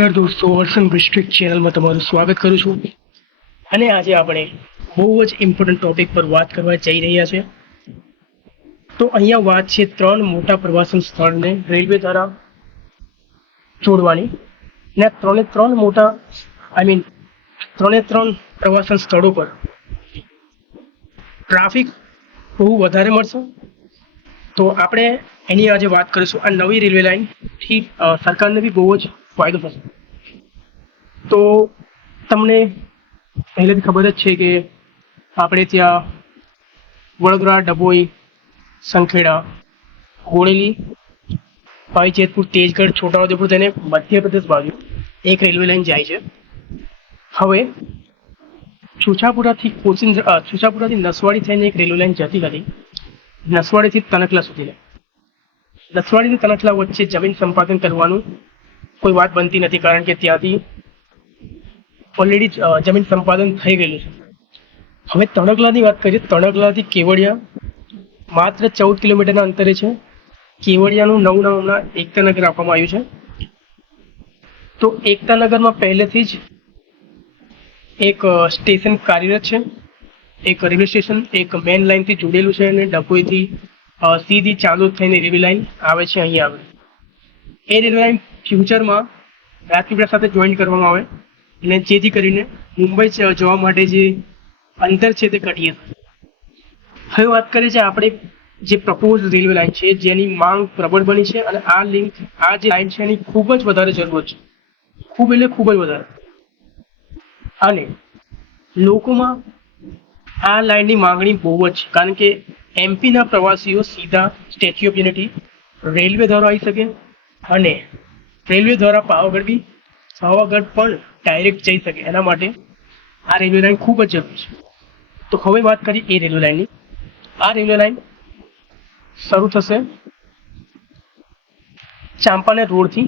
નમસ્કાર દોસ્તો version district ચેનલમાં તમારું સ્વાગત કરું છું. અને આજે આપણે બહુ જ ઇમ્પોર્ટન્ટ ટોપિક પર વાત કરવા જઈ રહ્યા છે. તો અહીંયા વાત છે ત્રણ મોટા પ્રવાસન સ્થળને રેલવે દ્વારા જોડવાની. ને ત્રણે ત્રણ મોટા આઈ મીન ત્રણે ત્રણ પ્રવાસન સ્થળો પર ટ્રાફિક બહુ વધારે મળશે. તો આપણે એની આજે વાત કરીશું. આ નવી રેલવે લાઇનથી થી સરકારને બી બહુ જ ફાયદો થશે. તો તમને પહેલેથી ખબર જ છે કે આપણે ત્યાં વડોદરા, ડભોઈ, સંખેડા, હોળેલી ભાઈ જેતપુર તેજગઢ, છોટાઉદેપુર તેને મધ્યપ્રદેશ બાજુ એક રેલવે લાઇન જાય છે. હવે છુછાપુરાથી કોચિંગ છુછાપુરાથી નસવાડી થઈને એક રેલવે લાઇન જતી હતી. નસવાડીથી તનકલા સુધી નસવાડીથી તનકલા વચ્ચે જમીન સંપાદન કરવાનું કોઈ વાત બનતી નથી, કારણ કે ત્યાંથી ઓલરેડી જમીન સંપાદન થઈ ગયેલું છે. હવે તણકલાની વાત કરીએ તણકલાથી કેવડિયા માત્ર ચૌદ કિલોમીટરના અંતરે છે. કેવડિયાનું નવું નામ હમણાં એકતાનગર આપવામાં આવ્યું છે. તો એકતાનગરમાં પહેલેથી જ એક સ્ટેશન કાર્યરત છે. એક રેલવે સ્ટેશન, એક મેન લાઇનથી જોડેલું છે અને ડભોઈથી સીધી ચાલુ થઈને રેલવે લાઇન આવે છે અહીંયા આવે. એ રેલવે લાઇન ફ્યુચરમાં રાજપીપળા સાથે જોઈન કરવામાં આવે. અને જેથી કરીને મુંબઈ જવા માટે જે અંતર છે તે ઘટીએ. હવે વાત કરીએ છીએ આપણે જે પ્રપોઝ રેલવે લાઇન છે, જેની માંગ પ્રબળ બની છે અને આ લિંક આ જે લાઇન છે એની ખૂબ જ વધારે જરૂરત છે. ખૂબ એટલે ખૂબ જ વધારે. અને લોકોમાં આ લાઇનની માંગણી બહુ જ છે. કારણ કે એમપીના પ્રવાસીઓ સીધા સ્ટેચ્યુ ઓફ યુનિટી રેલવે દ્વારા આવી શકે અને રેલવે દ્વારા પાવાગઢ બી પાવાગઢ પણ ડાયરેક્ટ જઈ શકે. એના માટે આ રેલવે લાઇન ખૂબ જ જરૂરી છે. તો હવે વાત કરીએ એ રેલવે લાઇનની આ રેલવે લાઇન શરૂ થશે ચાંપાનેર રોડથી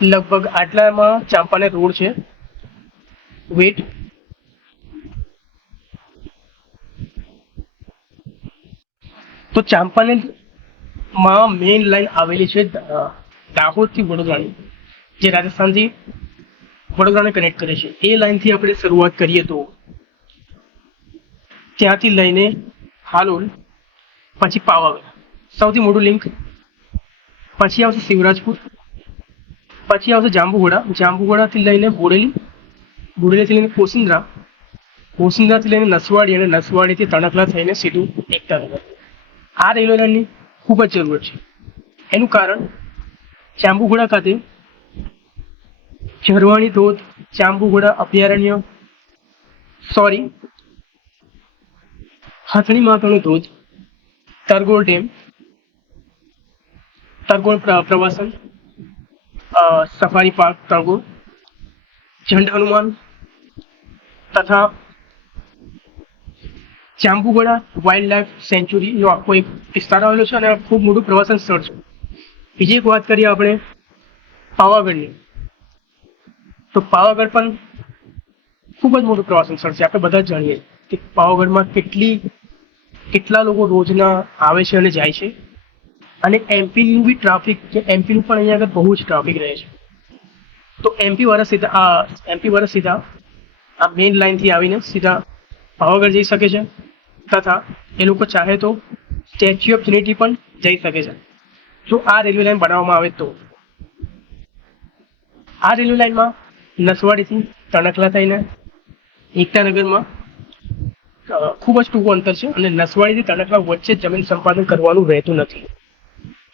લગભગ આટલામાં ચાંપાનેર રોડ છે. વેટ તો ચાંપાનેરમાં મેઇન લાઈન આવેલી છે દાહોદથી વડોદરાની જે રાજસ્થાનથી વડોદરાને કનેક્ટ કરે છે. એ લાઈનથી આપણે શરૂઆત કરીએ તો ત્યાંથી લઈને હાલોલ, પછી પાવાગઢ. સૌથી મોટું લિંક પછી આવશે શિવરાજપુર, પછી આવશે જાંબુઘોડા. જાંબુઘોડાથી લઈને બોડેલી, બોડેલીથી લઈને કોસિંદ્રા કોસિંદ્રાથી લઈને નસવાડી અને નસવાડીથી તણકલા થઈને સીધું એકતાનગર આ રેલવે લાઇનની ખૂબ જ જરૂર છે. એનું કારણ ચાંબુઘોડા ખાતે ઝરવાણી ધોધ, ચાંબુઘોડા અભયારણ્ય સોરી હથણી માતાનો ધોધ, તરગોળ ડેમ, તરગોળ પ્રવાસન સફારી પાર્ક, તરગોળ, ઝંડ હનુમાન તથા જાંબુગોડા વાઇલ્ડ લાઈફ સેન્ચુરીનો આખો એક વિસ્તાર આવેલો છે અને ખૂબ મોટું પ્રવાસન સ્થળ છે. બીજી એક વાત કરીએ આપણે, પાવાગઢની. તો પાવાગઢ પણ ખૂબ જ મોટું પ્રવાસન સ્થળ છે. આપણે બધા જ જાણીએ કે પાવાગઢમાં કેટલી, કેટલા લોકો રોજના આવે છે અને જાય છે. અને એમપીનું બી ટ્રાફિક કે એમપીનું પણ અહીંયા આગળ બહુ જ ટ્રાફિક રહે છે. તો એમપી વાળા સીધા, આ એમપી વાળા સીધા, આ મેઇન લાઇનથી આવીને સીધા પાવાગઢ જઈ શકે છે. તથા એ લોકો ચાહે તો સ્ટેચ્યુ ઓફ યુનિટી પણ જઈ શકે છે. જો આ રેલવે લાઇન બનાવવામાં આવે તો? આ રેલવે લાઇનમાં નસવાડીથી તણકલા થઈને એકતાનગરમાં ખૂબ જ ટૂંકું અંતર છે અને નસવાડીથી તણકલા વચ્ચે જમીન સંપાદન કરવાનું રહેતું નથી.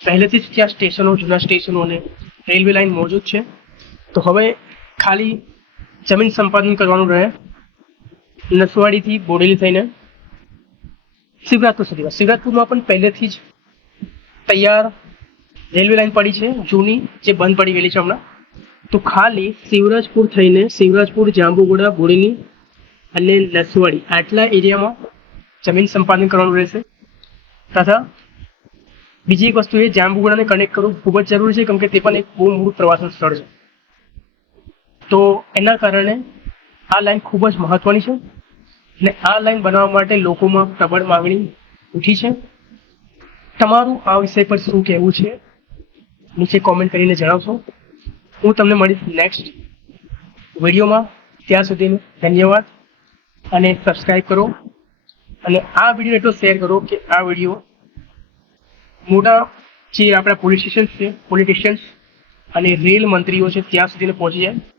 પહેલેથી જ ત્યાં સ્ટેશનો, જૂના સ્ટેશનો અને રેલવે લાઇન મોજૂદ છે. તો હવે ખાલી જમીન સંપાદન કરવાનું રહે. નસવાડીથી બોડેલી થઈને શિવરાજપુર સુધી. શિવરાજપુરમાં પણ પહેલેથી જ તૈયાર રેલવે લાઈન પડી છે, જૂની, જે બંધ પડી ગયેલી છે હમણાં. તો ખાલી શિવરાજપુર થઈને શિવરાજપુર જાંબુગોડા બોરીની અને નસવાડી આટલા એરિયામાં જમીન સંપાદન કરવાનું રહેશે. તથા બીજી એક વસ્તુ એ, જાંબુગોડાને કનેક્ટ કરવું ખૂબ જ જરૂરી છે, કેમ કે તે પણ એક બહુ મૂળ પ્રવાસન સ્થળ છે. તો એના કારણે આ લાઈન ખૂબ જ મહત્વની છે અને આ લાઈન બનાવવા માટે લોકોમાં પ્રબળ માંગણી ઉઠી છે. તમારું આ વિષય પર શું કહેવું છે? નીચે કોમેન્ટ કરીને જણાવશો. હું તમને મળીશ નેક્સ્ટ વિડીયોમાં. ત્યાં સુધીનું ધન્યવાદ અને સબસ્ક્રાઈબ કરો. અને આ વીડિયો એટલો શેર કરો કે આ વીડિયો મોટા જે આપણા પોલિટિશિયન્સ છે પોલિટિશિયન્સ અને રેલ મંત્રીઓ છે, ત્યાં સુધી પહોંચી જાય.